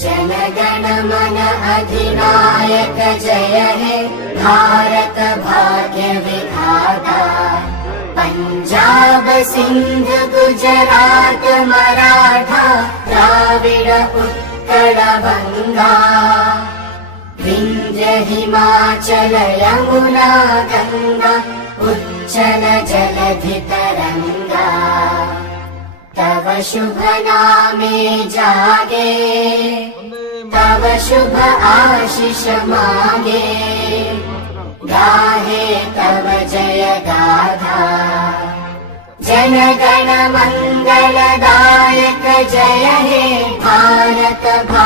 जनगण मन अधिनायक जय हे भारत भाग्य विधाता। पंजाब सिंध गुजरात मराठा द्राविड उत्कल बंगा। विंध्य हिमाचल यमुना गंगा उच्चल जलधि तरंगा। तव शुभ नामे जागे तव शुभ आशीष मागे। गाहे तव जय गाथा जनगण मंगलदायक जय हे भारत भाग्य